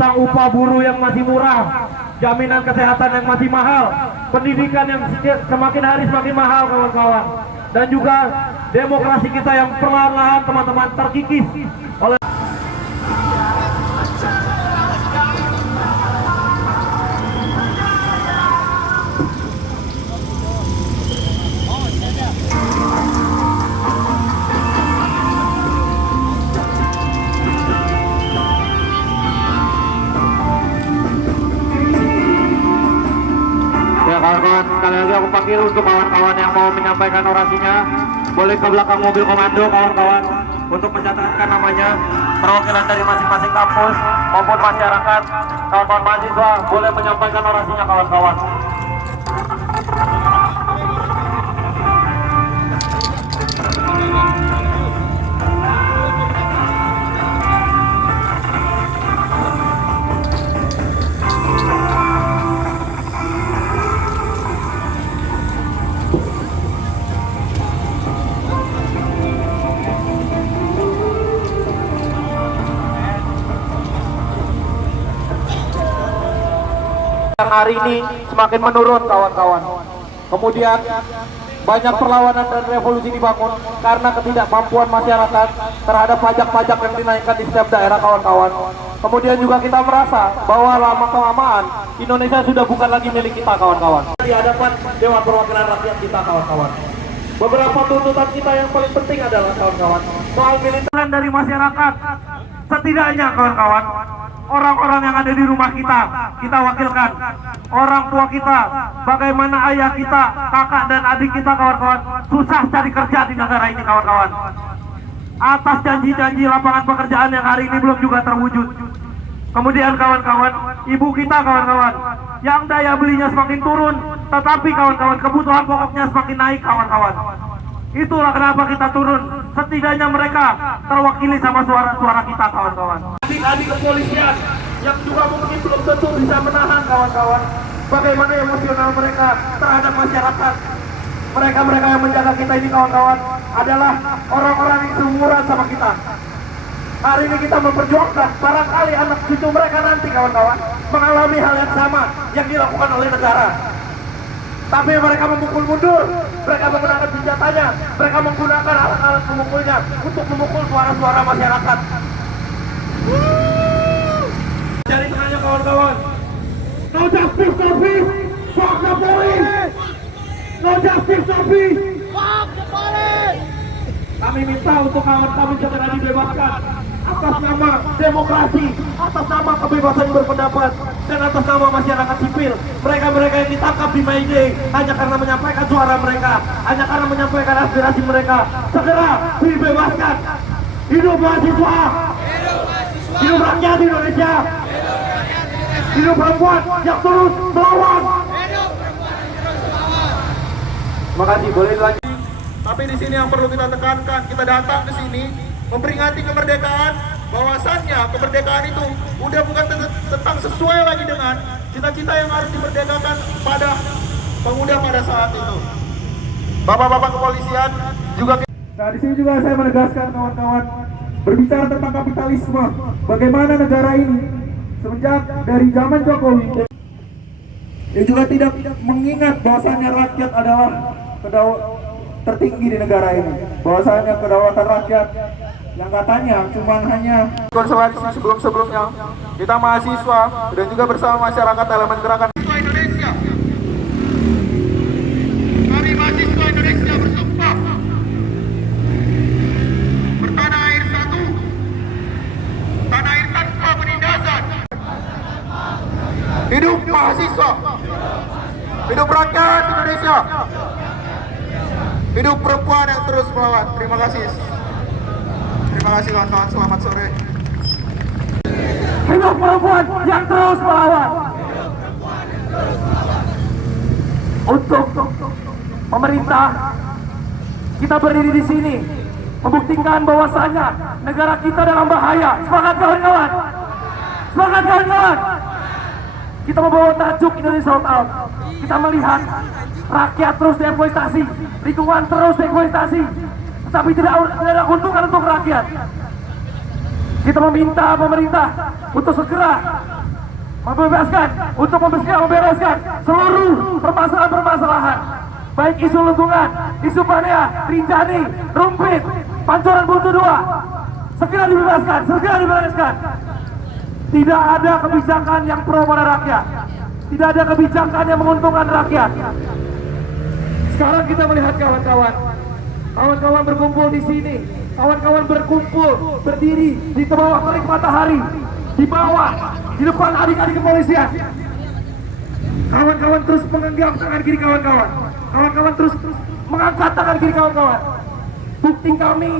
tentang upah buruh yang masih murah, jaminan kesehatan yang masih mahal, pendidikan yang semakin hari semakin mahal kawan-kawan, dan juga demokrasi kita yang perlahan-lahan teman-teman terkikis oleh kawan-kawan. Sekali lagi aku panggil untuk kawan-kawan yang mau menyampaikan orasinya, boleh ke belakang mobil komando kawan-kawan untuk mencatatkan namanya. Perwakilan dari masing-masing kampus maupun masyarakat, kawan-kawan mahasiswa boleh menyampaikan orasinya kawan-kawan. Hari ini semakin menurun kawan-kawan. Kemudian banyak perlawanan dan revolusi dibangun karena ketidakmampuan masyarakat terhadap pajak-pajak yang dinaikkan di setiap daerah kawan-kawan. Kemudian juga kita merasa bahwa lama-kelamaan Indonesia sudah bukan lagi milik kita kawan-kawan. Di hadapan Dewan Perwakilan Rakyat kita kawan-kawan. Beberapa tuntutan kita yang paling penting adalah kawan-kawan soal militeran dari masyarakat. Setidaknya kawan-kawan, orang-orang yang ada di rumah kita wakilkan. Orang tua kita, bagaimana ayah kita, kakak dan adik kita kawan-kawan, susah cari kerja di negara ini kawan-kawan. Atas janji-janji lapangan pekerjaan yang hari ini belum juga terwujud. Kemudian kawan-kawan, ibu kita kawan-kawan, yang daya belinya semakin turun, tetapi kawan-kawan kebutuhan pokoknya semakin naik kawan-kawan. Itulah kenapa kita turun. Setidaknya mereka terwakili sama suara-suara kita kawan-kawan. Adik-adik kepolisian yang juga mungkin belum tentu bisa menahan kawan-kawan bagaimana emosional mereka terhadap masyarakat. Mereka-mereka yang menjaga kita ini kawan-kawan adalah orang-orang yang seumuran sama kita. Hari ini kita memperjuangkan, barangkali anak cucu mereka nanti kawan-kawan mengalami hal yang sama yang dilakukan oleh negara. Tapi mereka memukul mundur, mereka menggunakan senjatanya, mereka menggunakan alat-alat pemukulnya untuk memukul suara-suara masyarakat. Jadi tengahnya kawan-kawan, no justice, no peace, fuck the police. No justice, no peace, fuck the police. Kami minta untuk kawan kami segera dibebaskan atas nama demokrasi, atas nama kebebasan berpendapat, dan atas nama masyarakat sipil. Mereka-mereka yang ditangkap di May Day hanya karena menyampaikan suara mereka, hanya karena menyampaikan aspirasi mereka, segera dibebaskan. Hidup mahasiswa, hidup rakyat Indonesia, hidup perempuan yang terus melawan. Terima kasih, boleh lanjut. Tapi di sini yang perlu kita tekankan, kita datang ke sini memperingati kemerdekaan, bahwasannya kemerdekaan itu udah bukan tentang sesuai lagi dengan cita-cita yang harus dimerdekakan pada pemuda pada saat itu. Bapak-bapak kepolisian juga. Nah, di sini juga saya menegaskan kawan-kawan, berbicara tentang kapitalisme, bagaimana negara ini semenjak dari zaman Jokowi dia juga tidak mengingat bahwasannya rakyat adalah tertinggi di negara ini, bahwasannya kedaulatan rakyat yang katanya cuma hanya konsolidasi sebelum-sebelumnya. Kita mahasiswa dan juga bersama masyarakat elemen gerakan Indonesia, kami mahasiswa Indonesia bersumpah bertanah air satu, tanah air tanpa penindasan. Hidup mahasiswa, hidup rakyat Indonesia, hidup perempuan yang terus melawan. Terima kasih. Terima kasih kawan-kawan, selamat sore. Hidup perempuan yang terus melawan. Untuk pemerintah, kita berdiri di sini membuktikan bahwasanya negara kita dalam bahaya. Semangat kawan-kawan, semangat kawan-kawan. Kita membawa tajuk Indonesia Sold Out. Kita melihat rakyat terus dieksploitasi, lingkungan terus dieksploitasi, tapi tidak ada keuntungan untuk rakyat. Kita meminta pemerintah untuk segera membebaskan, untuk membereskan seluruh permasalahan-permasalahan, baik isu lingkungan, isu Panea, Rinjani, Rumpit, Pancoran Buntu 2, segera dibebaskan, segera dibereskan. Tidak ada kebijakan yang pro pada rakyat, tidak ada kebijakan yang menguntungkan rakyat. Sekarang kita melihat kawan-kawan berkumpul di sini, kawan-kawan berkumpul berdiri di bawah terik matahari, di bawah, di depan adik-adik kepolisian. Kawan-kawan terus menggenggam tangan kiri kawan-kawan, kawan-kawan terus mengangkat tangan kiri kawan-kawan. Bukti kami